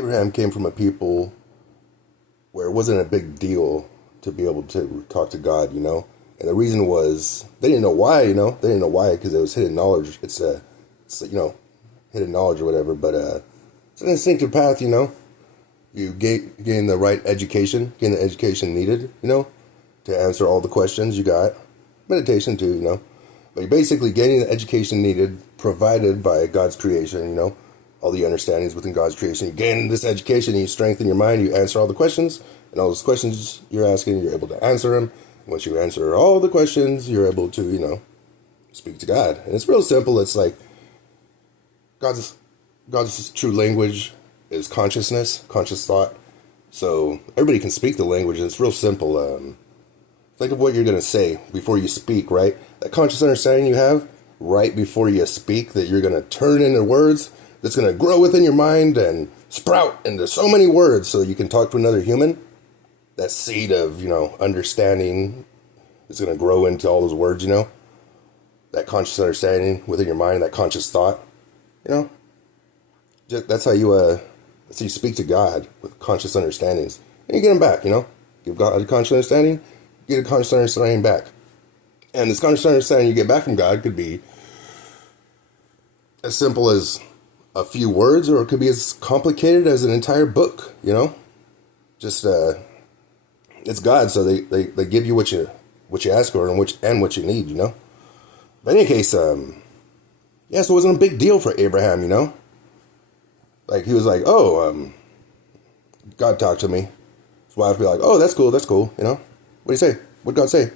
Abraham came from a people where it wasn't a big deal to be able to talk to God, And the reason was they didn't know why, They didn't know why because it was hidden knowledge. It's hidden knowledge or whatever. But it's an instinctive path, You gain the right education, gain the education needed, to answer all the questions you got. Meditation too, But you're basically gaining the education needed, provided by God's creation, all the understandings within God's creation. You gain this education, you strengthen your mind, you answer all the questions, and all those questions you're asking, you're able to answer them. Once you answer all the questions, you're able to, speak to God. And it's real simple. It's like God's true language is consciousness, conscious thought. So everybody can speak the language. And it's real simple. Think of what you're going to say before you speak, right? That conscious understanding you have right before you speak that you're going to turn into words that's going to grow within your mind and sprout into so many words so you can talk to another human. That seed of, understanding is going to grow into all those words, That conscious understanding within your mind, that conscious thought, That's how you speak to God with conscious understandings. And you get them back, Give God a conscious understanding, get a conscious understanding back. And this conscious understanding you get back from God could be as simple as a few words, or it could be as complicated as an entire book, Just it's God, so they give you what you ask for and what you need, But in any case, so it wasn't a big deal for Abraham, Like he was like, God talked to me. His wife would be like, oh, that's cool, What do you say? What did God say?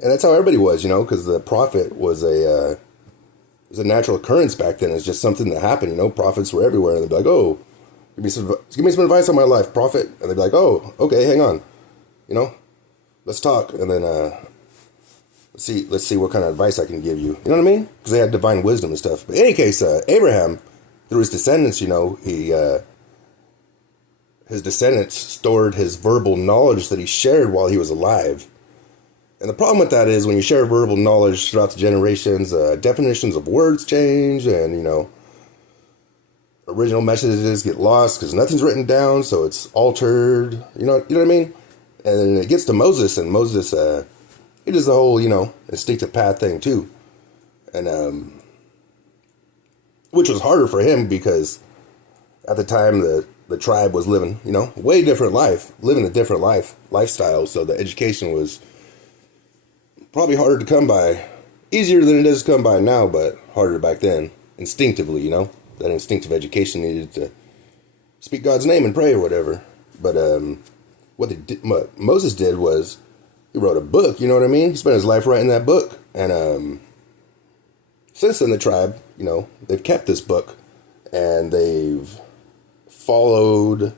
And that's how everybody was, because the prophet was a natural occurrence back then. It's just something that happened, Prophets were everywhere, and they'd be like, oh, give me some advice on my life, prophet. And they'd be like, oh, okay, hang on, let's talk, and then let's see what kind of advice I can give you. You know what I mean? Because they had divine wisdom and stuff. But in any case, Abraham, through his descendants, his descendants stored his verbal knowledge that he shared while he was alive. And the problem with that is when you share verbal knowledge throughout the generations, definitions of words change, and original messages get lost because nothing's written down, so it's altered. You know what I mean? And then it gets to Moses, and Moses, he does the whole instinctive path thing too, and which was harder for him because at the time the tribe was living way different life, living a different lifestyle. So the education was probably harder to come by, easier than it is to come by now, but harder back then. Instinctively, that instinctive education needed to speak God's name and pray or whatever. But what Moses did was he wrote a book. You know what I mean? He spent his life writing that book, and since then the tribe, they've kept this book, and they've followed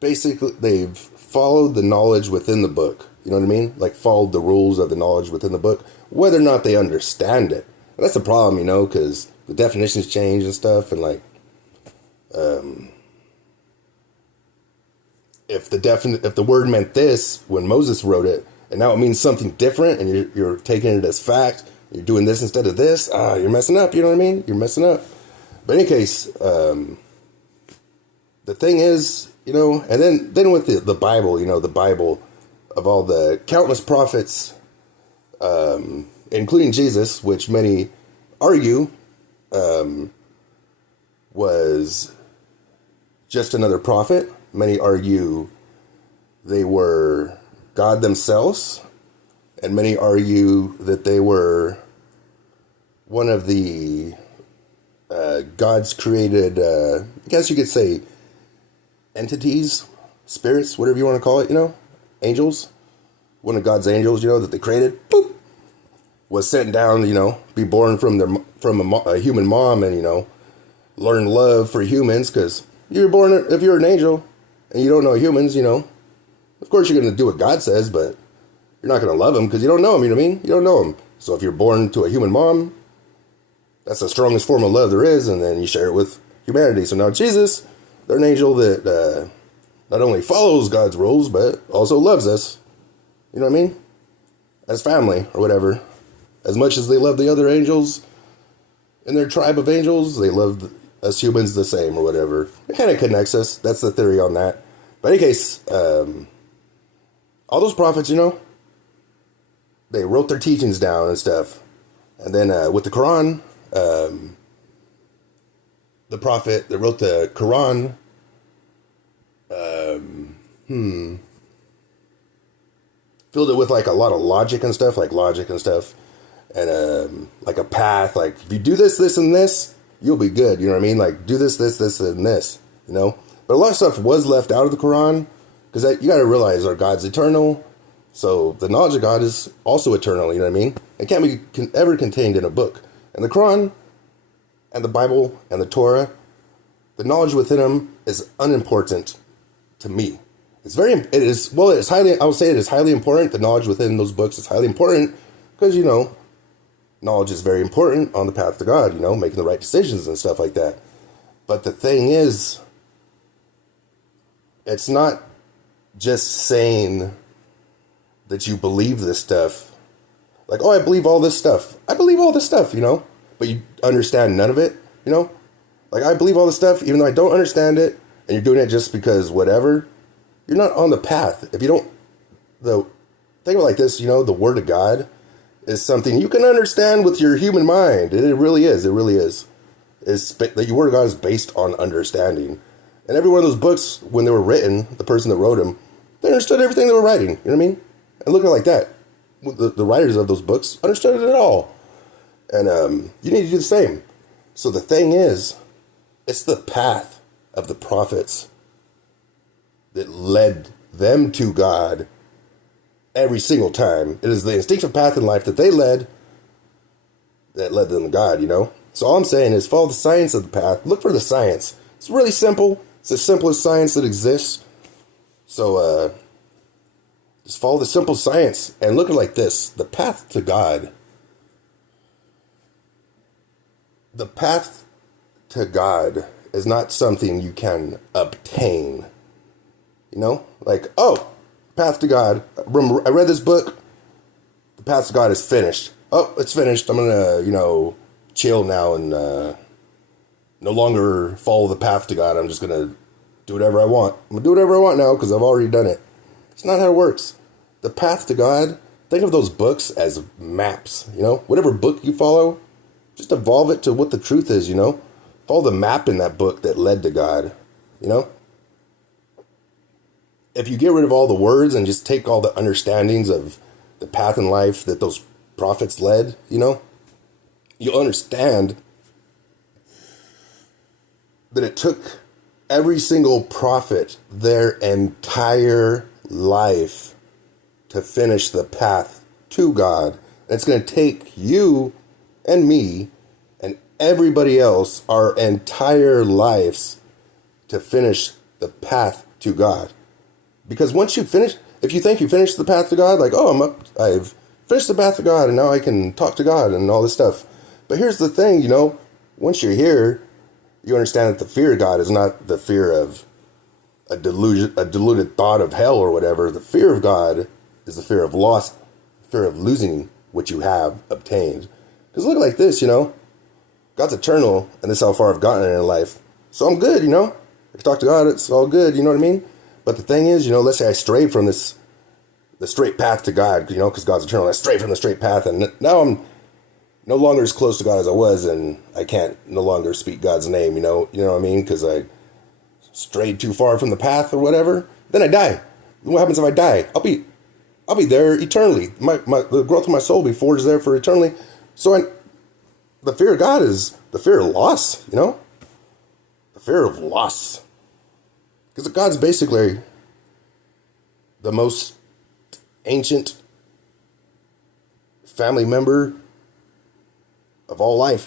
the knowledge within the book. You know what I mean? Like followed the rules of the knowledge within the book, whether or not they understand it. And that's the problem, because the definitions change and stuff, and like, if the word meant this when Moses wrote it, and now it means something different, and you're taking it as fact, you're doing this instead of this, you're messing up. You know what I mean? You're messing up. But in any case, the thing is, and then with the Bible, the Bible of all the countless prophets, including Jesus, which many argue was just another prophet. Many argue they were God themselves, and many argue that they were one of the God's created, I guess you could say, entities, spirits, whatever you want to call it, angels. One of God's angels, that they created, boop, was sent down, be born from a human mom, and learn love for humans, because you're born, if you're an angel and you don't know humans, of course you're going to do what God says, but you're not going to love them because you don't know them. You know what I mean? You don't know them. So if you're born to a human mom, that's the strongest form of love there is, and then you share it with humanity. So now Jesus, they're an angel that not only follows God's rules, but also loves us. You know what I mean? As family or whatever. As much as they love the other angels in their tribe of angels, they love us humans the same or whatever. It kind of connects us. That's the theory on that. But in any case, all those prophets, they wrote their teachings down and stuff. And then with the Quran, the prophet that wrote the Quran, filled it with like a lot of logic and stuff, and like a path. Like if you do this, this, and this, you'll be good. You know what I mean? Like do this, this, this, and this. But a lot of stuff was left out of the Quran because you got to realize our God's eternal. So the knowledge of God is also eternal, you know what I mean? It can't be ever contained in a book. And the Quran and the Bible and the Torah, the knowledge within them is unimportant to me. It is highly, I would say it is highly important. The knowledge within those books is highly important because, knowledge is very important on the path to God, making the right decisions and stuff like that. But the thing is, it's not just saying that you believe this stuff. Like, oh, I believe all this stuff. I believe all this stuff, but you understand none of it, Like, I believe all this stuff, even though I don't understand it, and you're doing it just because whatever, you're not on the path. If you don't, think of it like this, the Word of God is something you can understand with your human mind. It really is. It really is. The Word of God is based on understanding. And every one of those books, when they were written, the person that wrote them, they understood everything they were writing. You know what I mean? And look at it like that. The writers of those books understood it all. And you need to do the same. So the thing is, it's the path of the prophets that led them to God every single time. It is the instinctive path in life that they led that led them to God, So all I'm saying is follow the science of the path. Look for the science. It's really simple. It's the simplest science that exists. So just follow the simple science and look at it like this. The path to God. The path to God is not something you can obtain. Like, oh, path to God. I read this book. The path to God is finished. Oh, it's finished. I'm going to, chill now and no longer follow the path to God. I'm just going to do whatever I want. I'm going to do whatever I want now because I've already done it. It's not how it works. The path to God, think of those books as maps, Whatever book you follow, just evolve it to what the truth is, Follow the map in that book that led to God, If you get rid of all the words and just take all the understandings of the path in life that those prophets led, you'll understand that it took every single prophet their entire life to finish the path to God. And it's going to take you and me and everybody else our entire lives to finish the path to God. Because once you finish, if you think you finished the path to God, like, oh, I've finished the path to God and now I can talk to God and all this stuff. But here's the thing, once you're here, you understand that the fear of God is not the fear of a deluded thought of hell or whatever. The fear of God is the fear of loss, fear of losing what you have obtained. Because look like this, God's eternal, and this is how far I've gotten in life. So I'm good, I can talk to God, it's all good, you know what I mean? But the thing is, let's say I strayed from the straight path to God, because God's eternal. I strayed from the straight path, and now I'm no longer as close to God as I was, and I can't no longer speak God's name, you know what I mean? Because I strayed too far from the path or whatever. Then I die. What happens if I die? I'll be there eternally. The growth of my soul will be forged there for eternally. So the fear of God is the fear of loss, the fear of loss. Because God's basically the most ancient family member of all life,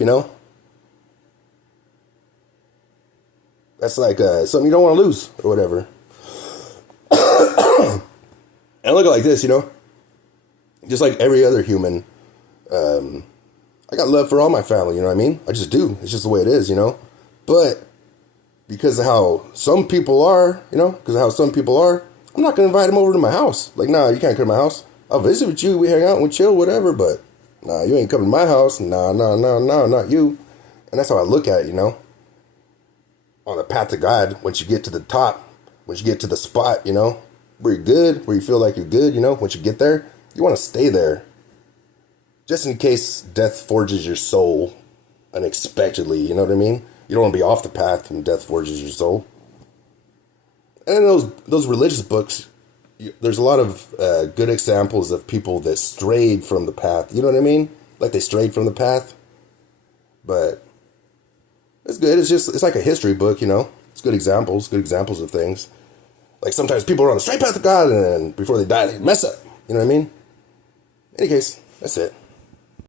That's like something you don't want to lose or whatever. And I look at it like this, just like every other human, I got love for all my family, you know what I mean? I just do. It's just the way it is, But because of how some people are, I'm not going to invite them over to my house. Like, nah, you can't come to my house. I'll visit with you. We hang out and we chill, whatever. But nah, you ain't coming to my house. Nah, not you. And that's how I look at it, on the path to God, once you get to the top, once you get to the spot, where you're good, where you feel like you're good, once you get there, you want to stay there. Just in case death forges your soul unexpectedly, you know what I mean? You don't want to be off the path when death forges your soul. And in those religious books, there's a lot of good examples of people that strayed from the path. You know what I mean? Like they strayed from the path. But it's good. It's like a history book, It's good examples of things. Like sometimes people are on the straight path of God, and then before they die, they mess up. You know what I mean? In any case, that's it.